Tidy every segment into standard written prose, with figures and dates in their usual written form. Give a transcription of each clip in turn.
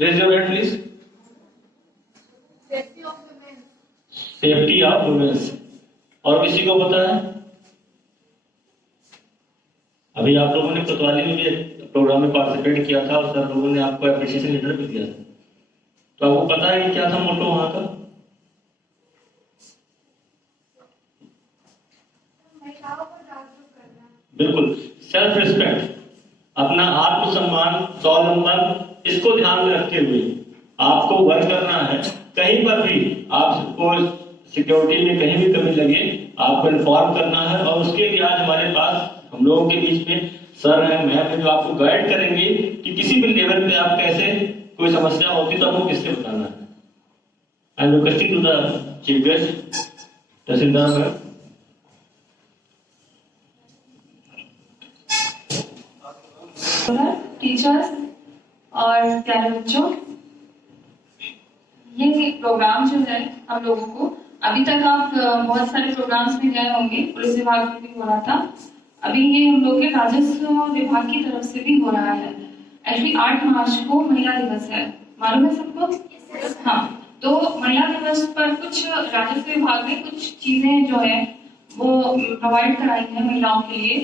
Raise your hand please. Safety of womens. और किसी को पता है? अभी आप लोगों ने कोतवाली में भी प्रोग्राम में पार्टिसिपेट किया था और सर लोगों ने आपको एप्रिसिएशन लेटर भी दिया था, तो आपको पता है कि क्या था मोटो वहां का? बिल्कुल, सेल्फ रिस्पेक्ट, अपना आत्मसम्मान, स्वावलंबन, इसको ध्यान में रखते हुए आपको वर्क करना है। कहीं पर भी आपको सिक्योरिटी में कहीं भी कमी लगे आपको इन्फॉर्म करना है, और उसके लिए आज हमारे पास हम लोगों के बीच में सर है, मैम है, जो आपको गाइड करेंगे कि किसी भी लेवल पे आप कैसे कोई समस्या होती तो आपको किससे बताना है। I am requesting to the chief guest tehsildar ma'am. Teachers और प्यारे बच्चों, ये प्रोग्राम जो है हम लोगों को, अभी तक आप बहुत सारे प्रोग्राम्स में गए होंगे, पुलिस विभाग में भी हो रहा था, अभी ये हम लोग के राजस्व विभाग की तरफ से भी हो रहा है। एक्चुअली 8 मार्च को महिला दिवस है, मालूम है सबको? हाँ, तो महिला दिवस पर कुछ राजस्व विभाग ने कुछ चीजें जो है वो प्रोवाइड कराई है महिलाओं के लिए।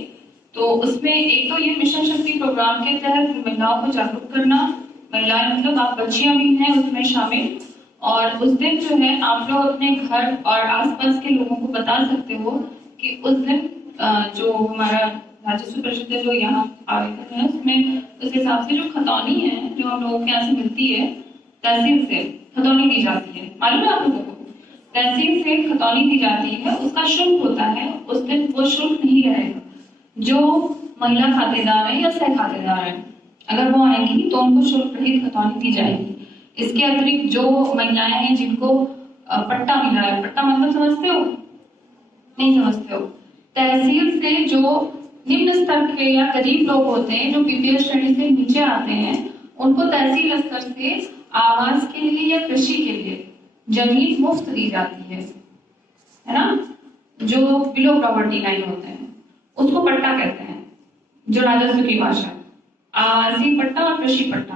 तो उसमें एक तो ये मिशन शक्ति प्रोग्राम के तहत महिलाओं को जागरूक करना, महिलाएं मतलब आप बच्चियां भी हैं उसमें शामिल, और उस दिन जो है आप लोग अपने घर और आसपास के लोगों को बता सकते हो कि उस दिन जो हमारा राजस्व परिषद है जो यहाँ आवेदन है उसमें उस हिसाब से जो खतौनी है जो हम लोगों के यहाँ से मिलती है, तहसील से खतौनी दी जाती है, मालूम है आप लोगों को? तहसील से खतौनी दी जाती है, उसका शुल्क होता है, उस दिन वो शुल्क नहीं रहेगा। जो महिला खातेदार है या सह खातेदार है, अगर वो आएंगी तो उनको शुल्क रहित खतौनी दी जाएगी। इसके अतिरिक्त जो महिलाएं हैं जिनको पट्टा मिला है, पट्टा मतलब समझते हो? नहीं समझते हो? तहसील से जो निम्न स्तर के या गरीब लोग होते हैं जो बीपीएल श्रेणी से नीचे आते हैं, उनको तहसील स्तर से आवास के लिए या कृषि के लिए जमीन मुफ्त दी जाती है ना? जो बिलो प्रॉपर्टी लाइन होते हैं उसको पट्टा कहते हैं, जो राजस्व की भाषा, आवासीय पट्टा और कृषि पट्टा।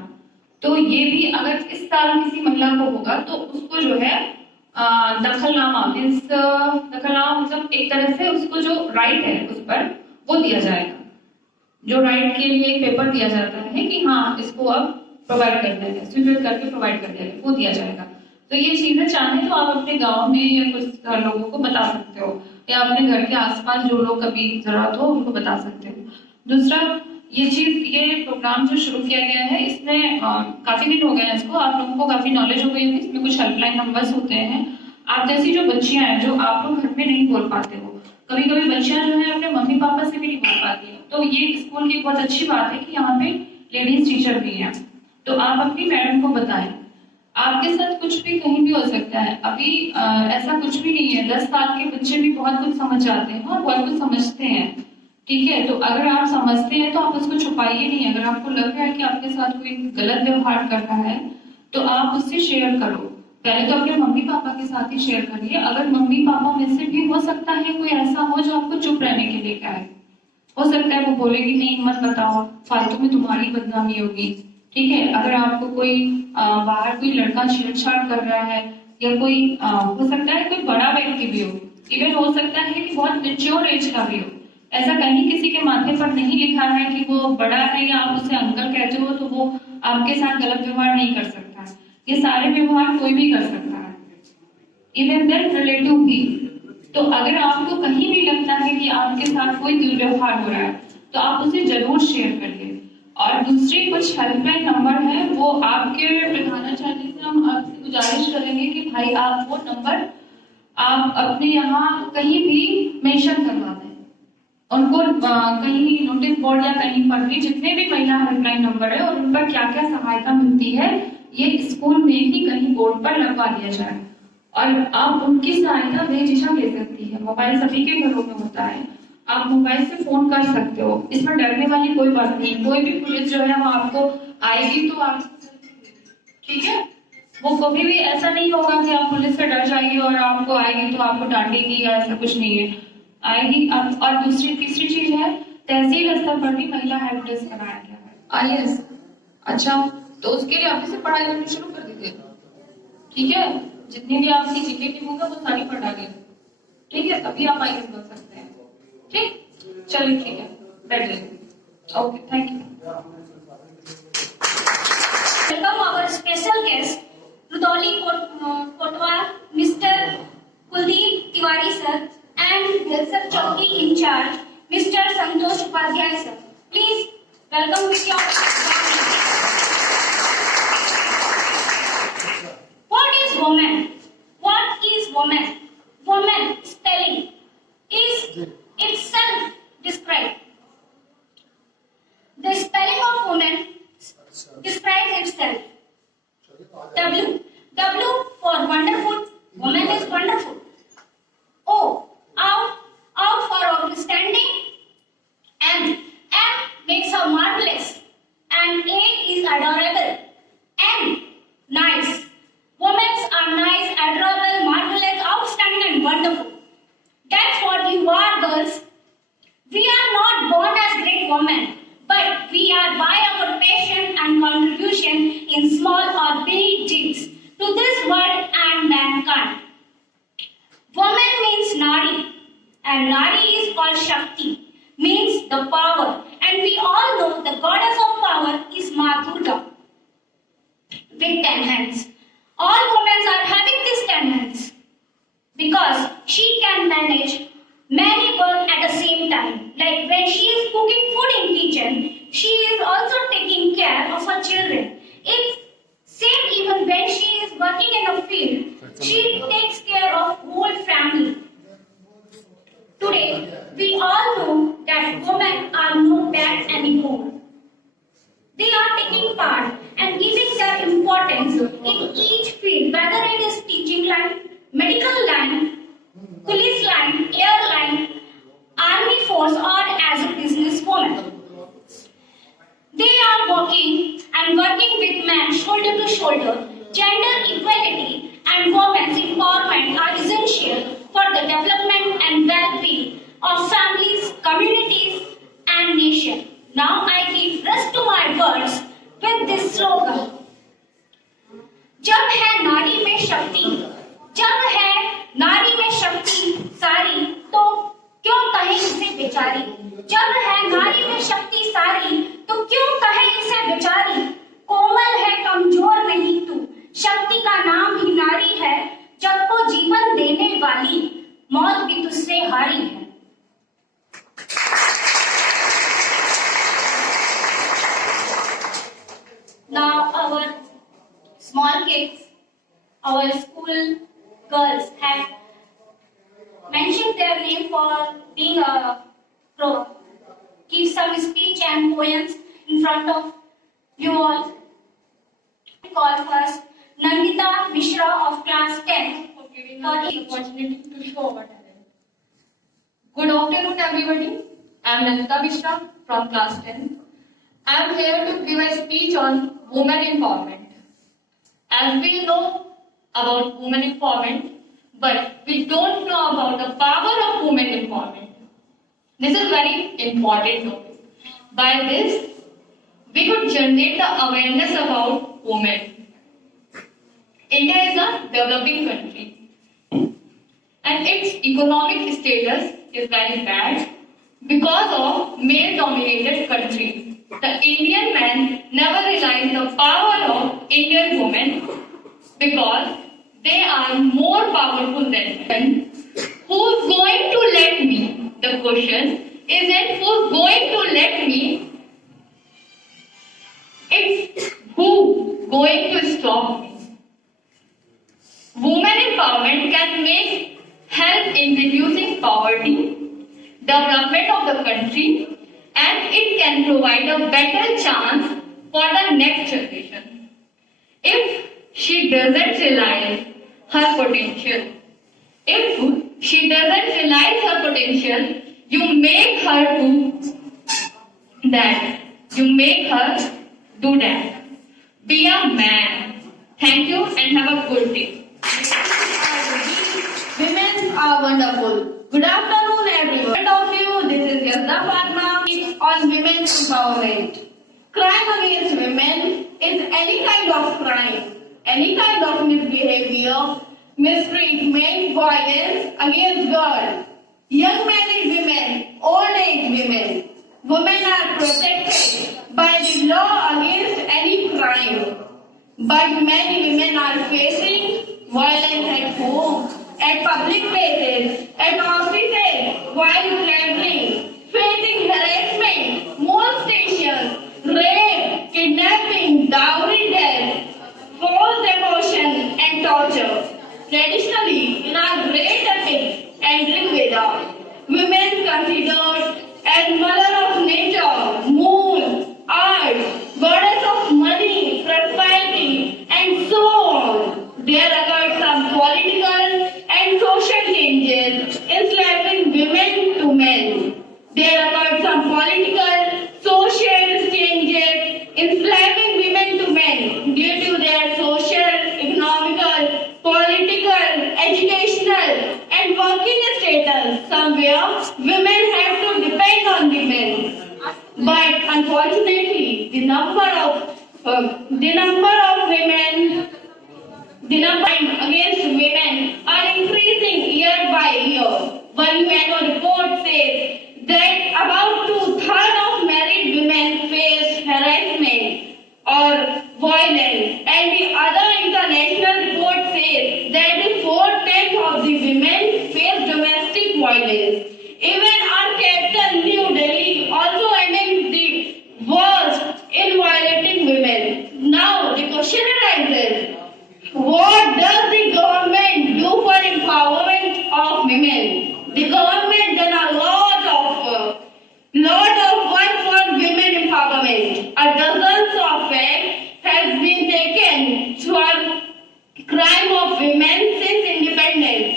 तो ये भी अगर इस साल किसी महिला को होगा तो उसको जो है दखलनामा, मीन्स दखलनामा मतलब एक तरह से उसको जो राइट है उस पर वो दिया जाएगा, जो राइट के लिए एक पेपर दिया जाता है कि हाँ इसको अब प्रोवाइड कर दिया जाए, स्वीकृत करके प्रोवाइड कर दिया जाए, वो दिया जाएगा। तो ये चीजें चाहे तो आप अपने गांव में या कुछ लोगों को बता सकते हो, या अपने घर के आसपास जो लोग कभी जरूरत हो उनको बता सकते हो। दूसरा ये प्रोग्राम जो शुरू किया गया है इसमें काफी दिन हो गए हैं इसको, आप लोगों को काफी नॉलेज हो गई होगी। इसमें कुछ हेल्पलाइन नंबर्स होते हैं, आप जैसी जो बच्चियां हैं जो आप लोग घर में नहीं बोल पाते हो, कभी कभी बच्चियां जो है अपने मम्मी पापा से भी नहीं बोल पाती है, तो ये स्कूल की बहुत अच्छी बात है कि यहाँ पे लेडीज टीचर भी हैं, तो आप अपनी मैडम को बताएं। आपके साथ कुछ भी कहीं भी हो सकता है, अभी ऐसा कुछ भी नहीं है, 10 साल के बच्चे भी बहुत कुछ समझ जाते हैं और बहुत कुछ समझते हैं, ठीक है? तो अगर आप समझते हैं तो आप उसको छुपाइए नहीं। अगर आपको लग रहा है कि आपके साथ कोई गलत व्यवहार कर रहा है तो आप उससे शेयर करो, पहले तो अपने मम्मी पापा के साथ ही शेयर करिए। अगर मम्मी पापा में से भी हो सकता है कोई ऐसा हो जो आपको चुप रहने के लिए कहे, हो सकता है वो बोलेगी नहीं मत बताओ, फालतू में तुम्हारी बदनामी होगी, ठीक है? अगर आपको कोई बाहर कोई लड़का छेड़छाड़ कर रहा है या कोई हो सकता है कोई बड़ा व्यक्ति भी हो, इवन हो सकता है कि बहुत मेच्योर एज का भी हो, ऐसा कहीं किसी के माथे पर नहीं लिखा है कि वो बड़ा है या आप उसे अंकल कहते हो तो वो आपके साथ गलत व्यवहार नहीं कर सकता है। ये सारे व्यवहार कोई भी कर सकता है, इवन देन रिलेटिव भी। तो अगर आपको कहीं भी लगता है कि आपके साथ कोई दुर्व्यवहार हो रहा है तो आप उसे जरूर शेयर करिए। और दूसरी कुछ हेल्पलाइन नंबर है, वो आपके प्रधानाचार्य से हम आपसे गुजारिश करेंगे कि भाई आप वो नंबर आप अपने यहाँ कहीं भी मेंशन करवा दें, उनको कहीं नोटिस बोर्ड या कहीं पर भी जितने भी महिला हेल्पलाइन नंबर है और उन पर क्या क्या सहायता मिलती है ये स्कूल में ही कहीं बोर्ड पर लगवा दिया जाए, और आप उनकी सहायता बेझिझक ले सकती है। मोबाइल सभी के घरों में होता है, आप मोबाइल से फोन कर सकते हो, इसमें डरने वाली कोई बात नहीं। कोई भी पुलिस जो है वो आपको आएगी तो आप, ठीक है, वो कभी भी ऐसा नहीं होगा कि आप पुलिस से डर जाएगी और आपको आएगी तो आपको डांटेगी या ऐसा कुछ नहीं है, आएगी। और तीसरी चीज है तहसील स्तर पर भी महिला हेल्प डेस्क बनाया गया है। IAS, अच्छा तो उसके लिए अभी से पढ़ाई करनी शुरू कर दीजिए, ठीक है। जितनी भी आपकी जीके की बुक है वो सारी पढ़ डालिए, ठीक है, तभी आप आईएएस बन सकते हैं। ठीक, चलिए ठीक है, बैठिए। Okay, thank you. Welcome our special guest, Rudoli Kotwal, Mr. Kuldeep Tiwari sir, and Wilson Chowki in charge, Mr. Santosh Upadhyay sir. Please welcome with your. What is woman? What is woman? Woman spelling is itself described. The spelling of woman describes itself. W for wonderful. Woman is wonderful. O, out for outstanding. M makes her marvelous. And A is adorable. N, nice. Women are nice, adorable, marvelous, outstanding, and wonderful. That's what you are, girls. We are not born as great women, but we are by our passion and contribution in small or big deeds to this world and mankind. Woman means Nari, and Nari is called Shakti, means the power, and we all know the goddess of power is Ma Durga with 10 hands. All women are having these 10 hands because she can manage many work at the same time. Like when she is cooking food in kitchen, she is also taking care of her children. It's same even when she is working in a field, she takes care of whole family. Today, we all know that women are no bad anymore. They are taking part and giving their importance in each field, whether it is teaching line, medical line, police line, airline, army force, or as a businesswoman. They are working with men shoulder to shoulder. Gender equality and women's empowerment are essential for the development and well-being of families, communities, and nation. Now I give rest to my words with this slogan. जब है नारी में शक्ति, जब है नारी में शक्ति सारी, तो क्यों कहे इसे बेचारी। जब है नारी में शक्ति सारी, तो क्यों कहे इसे बेचारी। कोमल है, कमजोर नहीं तू, शक्ति का नाम ही नारी है। जब को जीवन देने वाली, मौत भी तुझसे हारी है। Now our small kids, our school girls have mentioned their name for being a pro. Give some speech and poems in front of you all. Call first Nandita Mishra of class 10 for giving us the opportunity to show our talent. Good afternoon, everybody. I am Nandita Mishra from class 10. I am here to give a speech on women empowerment. As we know about women empowerment, but we don't know about the power of women empowerment. This is very important topic. By this, we could generate the awareness about women. India is a developing country, and its economic status is very bad because of male-dominated country. The Indian man never realized the power of Indian women because they are more powerful than men. Who's going to let me? The question isn't who's going to let me, it's who going to stop me. Women empowerment can make help in reducing poverty, development of the country, and it can provide a better chance for the next generation. If she doesn't realize her potential, if she doesn't realize her potential, you make her do that. You make her do that. Be a man. Thank you and have a good day. Women are wonderful. Good afternoon, everyone. Of you, this is Yazda Fatma on women's empowerment. Crime against women is any kind of crime, any kind of misbehavior, mistreatment, violence against girls, young married women, old age women. Women are protected by the law against any crime. But many women are facing violence at home, at public places, at offices, while traveling, facing harassment, molestation, rape, kidnapping, dowry death, forced abortion, and torture. Traditionally, in our great epic and Rig Veda, women considered as mother of nature, moon, earth, goddess of money, prosperity, and so on. There occurred some political and social changes enslaving women to men. There occurred some political, social changes enslaving women to men due to their social, economical, political, educational, and working status. Somewhere, women have to depend on the men. But unfortunately, the number against women are increasing year by year. One UN report says that about 2/3 of married women face harassment or violence, and the other international report says that 4/10 of the women face domestic violence. Even our capital, New Delhi, also among the worst in violating women. Now the question arises, what does the government do for empowerment of women? The government done a lot of work for women empowerment. A dozens of acts has been taken for crime of women since independence.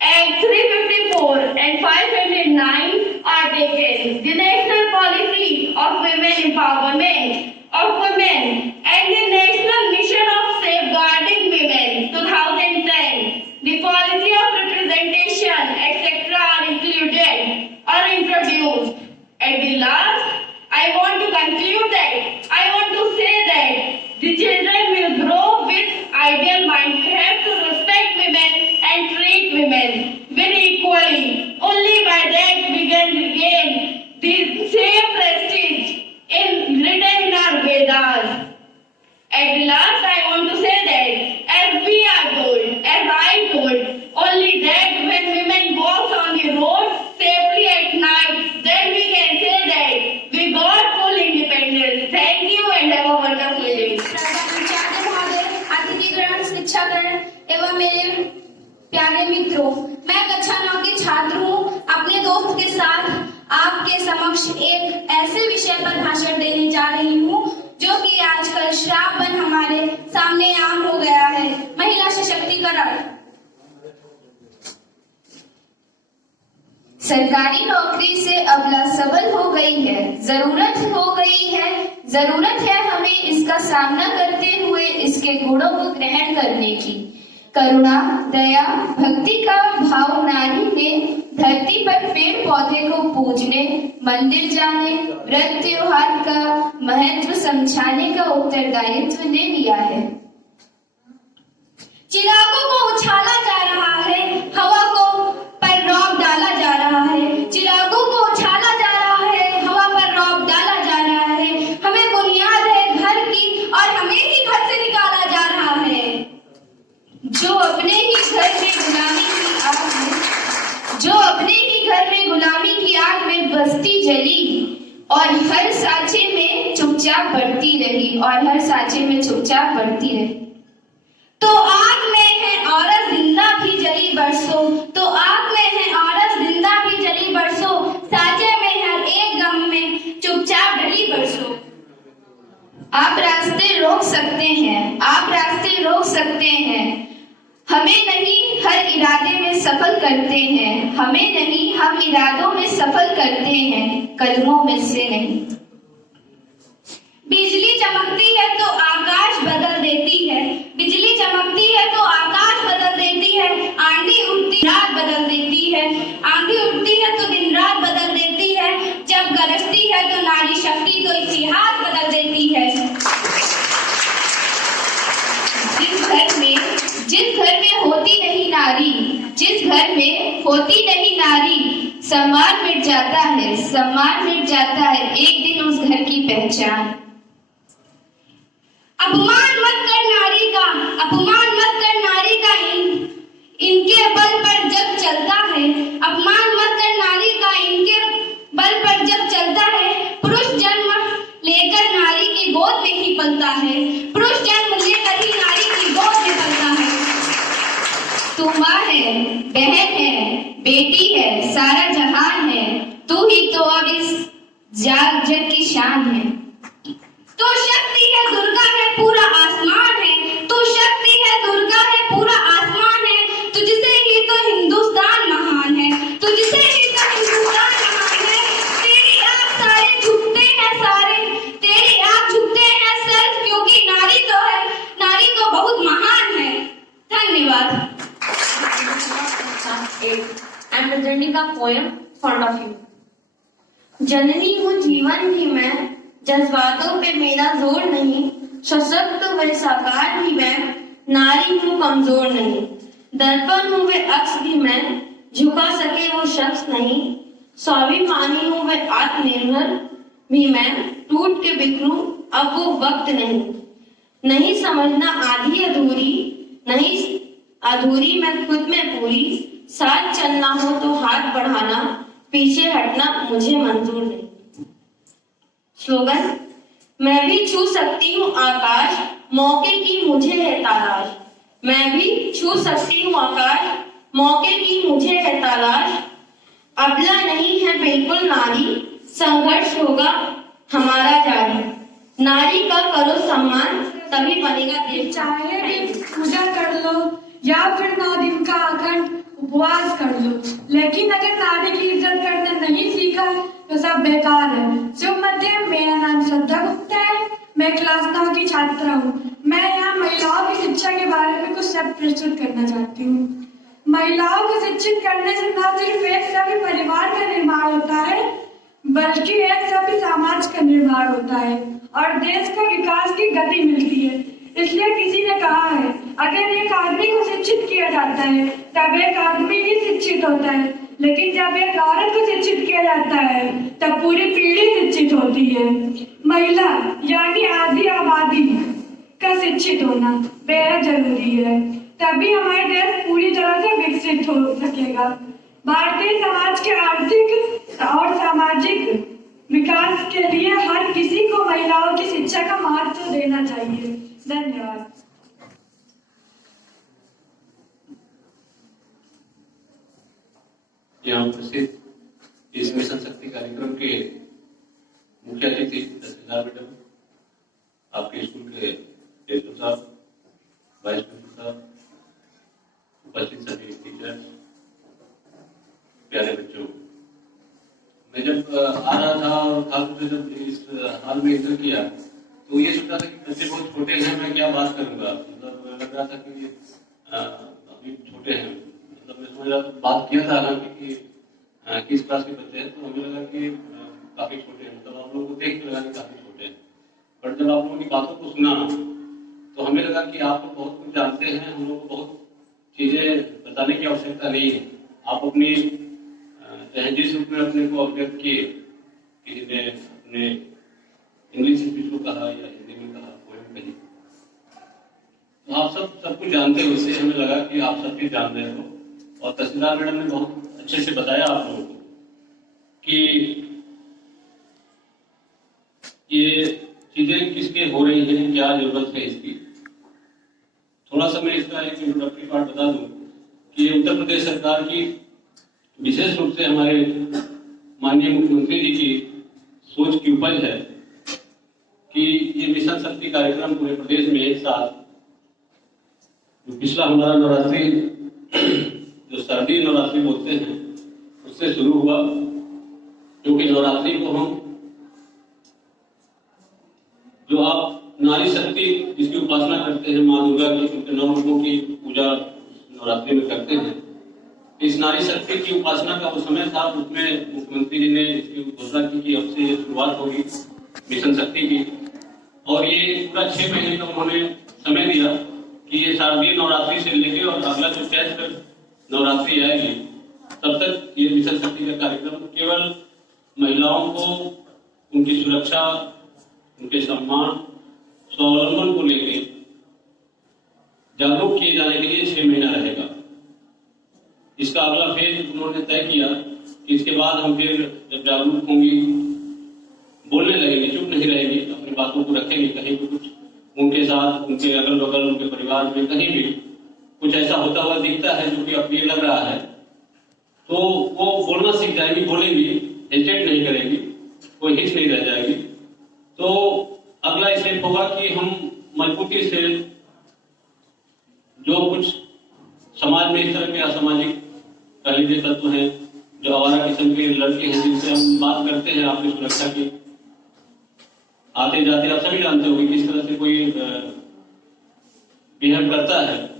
Act 354 and 509 are taken. The National Policy of Women Empowerment of Women and the National Mission of Safeguarding Women 2010. The policy of representation, etc. are included or introduced. At the last, I want to conclude that I want to say that the children will grow with ideal mind. We have to respect women and treat women very equally. Only by that we can regain the same prestige written in our Vedas. At the last, I want to say that as we are told, as I told, only that when women walk on the road safely at night, then we can say that we got full independence. Thank you and have a wonderful day. प्रधानाचार्य महोदय, अतिथि ग्रहण, शिक्षागण एवं मेरे प्यारे मित्रों, मैं कक्षा 9 की छात्र हूँ। अपने दोस्त के साथ आपके समक्ष एक ऐसे विषय पर भाषण देने जा रही हूँ जो कि आजकल श्राप बन हमारे सामने आम हो गया है, महिला सशक्तिकरण। सरकारी नौकरी से अबला सबल हो गई है, जरूरत है हमें इसका सामना करते हुए इसके गुणों को ग्रहण करने की। करुणा, दया, भक्ति का भाव नारी में धरती पर पेड़ पौधे को पूजने, मंदिर जाने, व्रत त्योहार का महत्व समझाने का उत्तरदायित्व ले लिया है। चिरागों को उछाला जा रहा है, हवा को पर रौब डाला जा रहा है। चिरागों को उछाला जा रहा है, हवा पर रौब डाला जा रहा है। हमें बुनियाद है घर की और हमें ही घर से निकाला जा रहा है। जो अपने ही घर में गुलामी की बस्ती जली और हर साँचे में चुपचाप बढ़ती रही। तो आग में है औरत जिंदा भी जली बरसों, साँचे में हर एक गम में चुपचाप ढली बरसों। आप रास्ते रोक सकते हैं, हमें नहीं हम इरादों में सफल करते हैं, कदमों में से नहीं। बिजली चमकती है तो आकाश बदल देती है, आंधी उठती रात बदल देती है, तो दिन रात बदल देती है। जब गरजती है तो नारी शक्ति तो इतिहास बदल देती है। नारी, जिस घर में होती नहीं नारी, सम्मान मिट जाता है, सम्मान मिट जाता है एक दिन उस घर की पहचान। अपमान मत कर नारी का, अपमान मत कर नारी का, इनके बल पर जब चलता है, अपमान मत कर नारी का, इनके बल पर जब चलता है, पुरुष जन्म लेकर नारी की गोद में ही पलता है, पुरुष जन्म लेकर ही नारी की गोद में पलता है। तू माँ है, बहन है, बेटी है, सारा जहान है, तू ही तो अब इस जग की शान है। तू शक्ति है, दुर्गा है, पूरा आसमान है, तू शक्ति है, दुर्गा है, पूरा आसमान है, तुझसे ही तो हिंदुस्तान महान है, तुझसे ही तो हिंदुस्तान महान है। तेरी आँख सारे झुकते हैं, सारे तेरी आँख झुकते हैं सर, क्योंकि नारी तो है, नारी तो बहुत महान है। धन्यवाद। I am presenting a poem in front of you. जननी हूँ जीवन भी मैं, जज्बातों पे मेरा जोर नहीं, सशक्त व साकार भी मैं, नारी हूँ कमजोर नहीं, दर्पण हूँ वे अक्स भी मैं, झुका सके वो शख्स नहीं, स्वाभिमानी हूँ वे आत्मनिर्भर भी मैं, टूट के बिखरूं अब वो वक्त नहीं, नहीं समझना आधी अधूरी, नहीं अधूरी मैं खुद में पूरी, साथ चलना हो तो हाथ बढ़ाना, पीछे हटना मुझे मंजूर नहीं। स्लोगन, मैं भी छू सकती हूँ आकाश, मौके की मुझे है तलाश, मैं भी छू सकती हूँ आकाश, मौके की मुझे है तलाश, अबला नहीं है बिल्कुल नारी, संघर्ष होगा हमारा जारी, नारी का करो सम्मान तभी बनेगा देश। चाहे भी पूजा कर लो या फिर 9 दिन का अखंड उपवास कर लो, लेकिन अगर नारी की इज्जत करना नहीं सीखा तो सब बेकार है। शुभ मध्यम, मेरा नाम श्रद्धा गुप्ता है, मैं क्लास 9 की छात्रा हूँ। मैं यहाँ महिलाओं की शिक्षा के बारे में कुछ शब्द प्रस्तुत करना चाहती हूँ। महिलाओं को शिक्षित करने से न सिर्फ एक सभ्य परिवार का निर्माण होता है, बल्कि एक सभ्य समाज का निर्माण होता है और देश को विकास की गति मिलती है। इसलिए किसी ने कहा है, अगर एक आदमी को शिक्षित किया जाता है तब एक आदमी ही शिक्षित होता है, लेकिन जब एक औरत को शिक्षित किया जाता है तब पूरी पीढ़ी शिक्षित होती है। महिला यानी आधी आबादी का शिक्षित होना बेहद जरूरी है, तभी हमारा देश पूरी तरह से विकसित हो सकेगा। भारतीय समाज के आर्थिक और सामाजिक विकास के लिए हर किसी को महिलाओं की शिक्षा का महत्व देना चाहिए। धन्यवाद। यहाँ उपस्थित इस मिशन शक्ति कार्यक्रम के मुख्य अतिथि तहसीलदार मैडम, आपके स्कूल के प्रिंसिपल साहब, वाइस प्रिंसिपल साहब, उपस्थित सभी टीचर्स, प्यारे बच्चों, मैं जब आ रहा था और खासतौर से जब इस हाल में एंटर किया तो ये सोचा था कि बच्चे बहुत छोटे हैं, मैं क्या बात करूंगा, मतलब लग रहा था कि अभी छोटे हैं, मतलब मैं समझ रहा था, बात किया था कि किस क्लास के बच्चे हैं, तो हमें लगा कि काफी छोटे हैं, मतलब आप लोगों को देख के लगा कि काफी छोटे हैं, बट जब आप लोगों की बातों को सुना तो हमें लगा कि आप लोग बहुत कुछ जानते हैं, हम लोग को बहुत चीजें बताने की आवश्यकता नहीं है। आप अपनी जिस रूप में अपने को अभिव्यक्त किए, किसी ने अपने इंग्लिश स्पीच को कहा या हिंदी में कहा, पोएम कही, तो आप सब कुछ जानते हो, इससे हमें लगा कि आप सब चीज जान रहे हो। और तहसीलदार मैडम ने बहुत अच्छे से बताया आप लोगों को कि ये चीजें किसके हो रही हैं, क्या जरूरत है इसकी। थोड़ा सा मैं इसका एक इंट्रोडक्टरी पार्ट बता दूं कि उत्तर प्रदेश सरकार की विशेष रूप से हमारे माननीय मुख्यमंत्री जी की सोच की उपज है कि ये मिशन शक्ति कार्यक्रम पूरे प्रदेश में एक साथ, जो पिछला हमारा नवरात्रि, जो शारदीय नवरात्रि बोलते हैं, उससे शुरू हुआ, जो कि नवरात्रि को हम, जो आप नारी शक्ति जिसकी उपासना करते हैं, माँ दुर्गा की, उनके 9 रूपों की पूजा नवरात्रि में करते हैं, इस नारी शक्ति की उपासना का वो समय था, उसमें मुख्यमंत्री जी ने इसकी घोषणा की कि अब से ये शुरुआत होगी मिशन शक्ति की, और ये पूरा 6 महीने का उन्होंने समय दिया कि ये शारदीय नवरात्रि से लेके और अगला जो चैत्र नवरात्रि आएगी तब तक ये मिशन शक्ति का कार्यक्रम केवल महिलाओं को उनकी सुरक्षा, उनके सम्मान, स्वावलंबन को लेकर जागरूक किए जाने के लिए 6 महीना रहेगा। इसका अगला फेज उन्होंने तय किया कि इसके बाद हम फिर जब जागरूक होंगी, बोलने लगेंगे, चुप नहीं रहेंगी, अपनी बातों को रखेंगे, कहीं भी कुछ उनके साथ, उनके अगल बगल, उनके परिवार में कहीं भी कुछ ऐसा होता हुआ दिखता है जो कि अप्रिय लग रहा है, तो वो बोलना सीख जाएंगी, बोलेंगी, हेजिटेट नहीं करेंगी, कोई हिच नहीं रह जाएगी। तो अगला स्टेप होगा कि हम मजबूती से जो कुछ समाज में इस तरह के असामाजिक पहले तत्व हैं, जो आवारा किस्म के लड़के हैं जिनसे हम बात करते हैं आपकी सुरक्षा की, आते जाते आप सभी जानते होंगे किस तरह से कोई बिहेव करता है,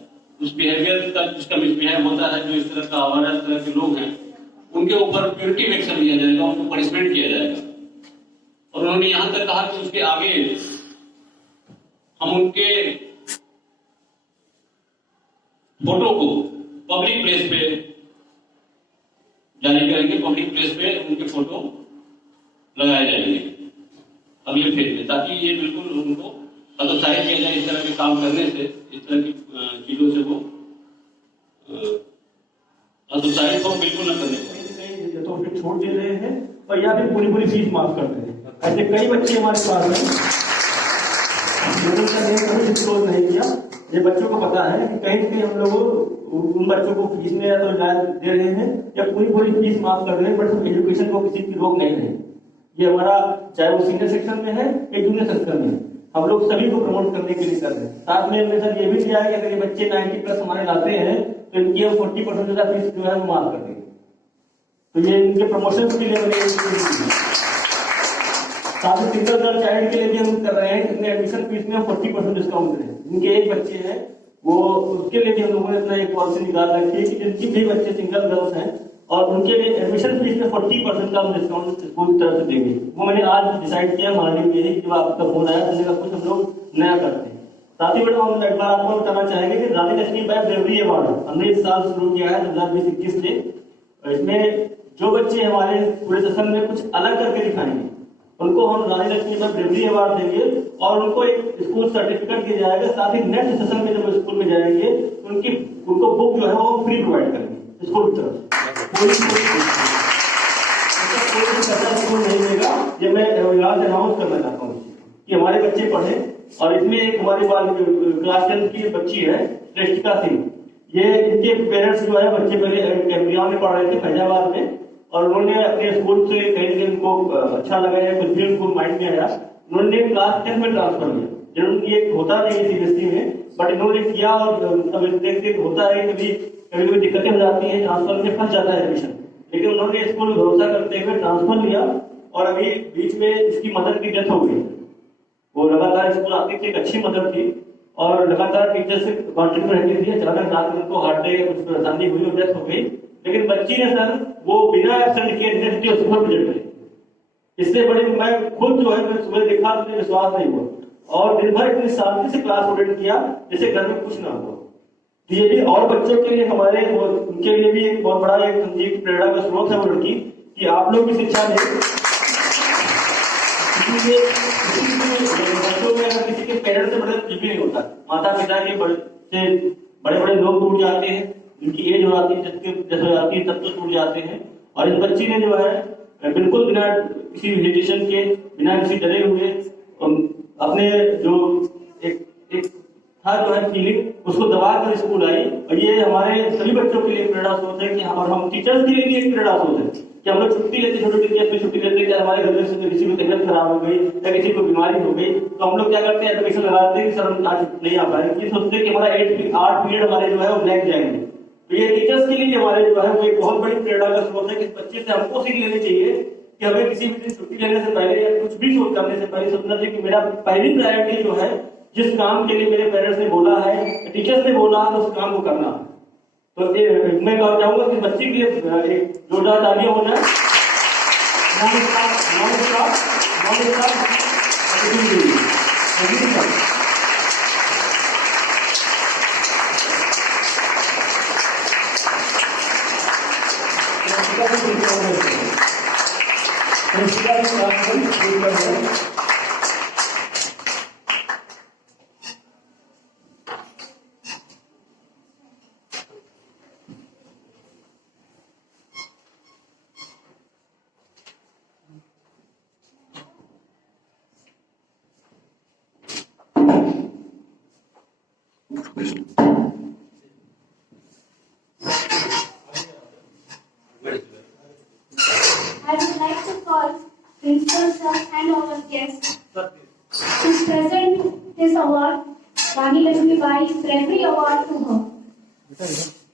उस बिहेवियर का जिसका मिसबिहेव होता है, जो इस तरह का आवारा इस तरह के लोग हैं, उनके ऊपर प्यूरिटिव एक्शन लिया जाएगा, उनको पनिशमेंट किया जाएगा। और उन्होंने यहां तक कहा कि उसके आगे हम उनके फोटो को पब्लिक प्लेस पे जारी करेंगे, पब्लिक प्लेस पे उनके फोटो लगाए जाएंगे अगले फेज में, ताकि ये बिल्कुल उनको हतोत्साहित किया जाए इस तरह के काम करने से, इस तरह की चीजों से वो हतोत्साहित को बिल्कुल न करने को, तो फिर छोड़ दे रहे हैं और या फिर पूरी फीस माफ कर रहे हैं। ऐसे कई बच्चे हमारे पास हैं कभी डिस्क्लोज नहीं किया। ये बच्चों को पता है कि कहीं से कहीं हम लोग उन बच्चों को फीस में या तो इलाज दे रहे हैं या पूरी फीस माफ कर रहे हैं, बट एजुकेशन को किसी की रोक नहीं है। ये हमारा चाहे वो सीनियर सेक्शन में है या जूनियर सेक्शन में, हम लोग सभी को प्रमोट करने के लिए कर रहे हैं। साथ में हमने सर ये भी दिया है कि अगर ये बच्चे 90+ हमारे लाते हैं तो इनकी 40% ज्यादा फीस जो है वो माफ कर देंगे। तो ये इनके प्रमोशन के लिए साथ ही सिंगल गर्ल चाइल्ड के लिए भी हम कर रहे हैं, जिसमें एडमिशन फीस में 40% डिस्काउंट करें। जिनके एक बच्चे हैं वो उसके लिए भी हम लोगों ने अपना एक पॉलिसी निकाल रखी है कि जिनकी भी बच्चे सिंगल गर्ल्स हैं और उनके लिए एडमिशन फीस में 40% का हम डिस्काउंट स्कूल की तरफ से देंगे। वो मैंने आज डिसाइड किया मॉर्निंग में ही, जब आपका फोन आया तो कुछ हम लोग नया करते हैं। साथ ही मैडम हम एक बार आपको बताना चाहेंगे कि रानी लक्ष्मी बाई ब्रेवरी अवार्ड हमने इस साल शुरू किया है 2020-21 से। इसमें जो बच्चे हमारे पूरे सेशन में कुछ अलग करके दिखाएंगे उनको हम रानी लक्ष्मी बाई ब्रेवरी अवार्ड देंगे और उनको एक स्कूल सर्टिफिकेट दिया जाएगा। साथ ही नेक्स्ट सेशन में जब स्कूल में जाएंगे उनको बुक जो है वो फ्री प्रोवाइड करेंगे स्कूल की तरफ। कोई स्कूल नहीं देगा, ये मैं यहाँ से अनाउंस करना चाहता हूँ कि हमारे बच्चे पढ़े। और इसमें एक हमारी क्लास 10 की बच्ची है श्रेष्ठिका सिंह, ये इनके पेरेंट्स जो है बच्चे पहले कैम्ब्रिया में पढ़ रहे थे फैजाबाद में, और उन्होंने अपने स्कूल से कहीं उनको अच्छा लगा या कुछ भी उनको माइंड में आया, उन्होंने क्लास 10 में ट्रांसफर किया। जरूर ये होता नहीं है सीबीएसई में, बट इन्होंने किया और अब देखते होता है कभी कभी दिक्कतें हो जाती है, ट्रांसफर में फंस जाता है एडमिशन, लेकिन उन्होंने स्कूल में भरोसा करते हुए ट्रांसफर लिया और अभी बीच में इसकी मदर की डेथ हो गई। वो लगातार स्कूल आती थी, एक अच्छी मदर थी और लगातार टीचर से कॉन्टेक्ट में रहती थी। अचानक रात में उनको हार्ट अटैक कुछ परेशानी हुई और डेथ हो गई, लेकिन बच्ची ने सर वो बिना एब्सेंट किए नेक्स्ट डे सुबह प्रेजेंट रही। इससे बड़ी मैं खुद जो है मैं सुबह देखा तो मुझे विश्वास नहीं हुआ और दिन भर इतनी शांति से क्लास अटेंड किया जैसे घर में कुछ ना हुआ। तो ये भी और बच्चों के लिए हमारे उनके लिए भी एक बहुत बड़ा एक संजीव प्रेरणा का स्रोत है वो लड़की कि आप लोग भी शिक्षा दें। बच्चों में अगर किसी के पेरेंट्स से बड़े कुछ भी नहीं होता, माता पिता के बड़े बड़े लोग टूट जाते हैं, उनकी एज हो जाती है जैसे हो जाती है तब तो टूट जाते हैं। और इस बच्ची ने जो है बिल्कुल बिना किसी हेजिटेशन के, बिना किसी डरे हुए अपने जो एक था जो है फीलिंग उसको दबा कर स्कूल आई। और ये हमारे सभी बच्चों के लिए प्रेरणा स्रोत है कि हम टीचर्स के लिए भी एक प्रेरणा स्रोत है कि हम लोग छुट्टी लेते, छोटे टीचर्स में छुट्टी लेते कि हमारे घर में किसी को तबियत खराब हो गई या किसी को बीमारी हो गई तो हम लोग क्या करते हैं एप्लीकेशन लगाते हैं कि सर हम आज नहीं आ पाएंगे, सोचते हैं कि हमारा 8 पीरियड हमारे जो है वो ब्लैक जाएंगे। तो ये टीचर्स के लिए हमारे जो है वो एक बहुत बड़ी प्रेरणा का स्रोत है कि इस बच्चे से हमको सीख लेनी चाहिए कि हमें किसी भी छुट्टी लेने से पहले या कुछ भी सोच करने से पहले सोचना चाहिए कि मेरा पहली प्रायोरिटी जो है जिस काम के लिए मेरे पेरेंट्स ने बोला है, टीचर्स ने बोला है, उस काम को करना। तो मैं चाहूंगा कि बच्चे के लिए एक जोरदार तालियां होना I would like to call Principal Sir and our guest to present this award, Rani Lakshmi Bai Bravery Award to her.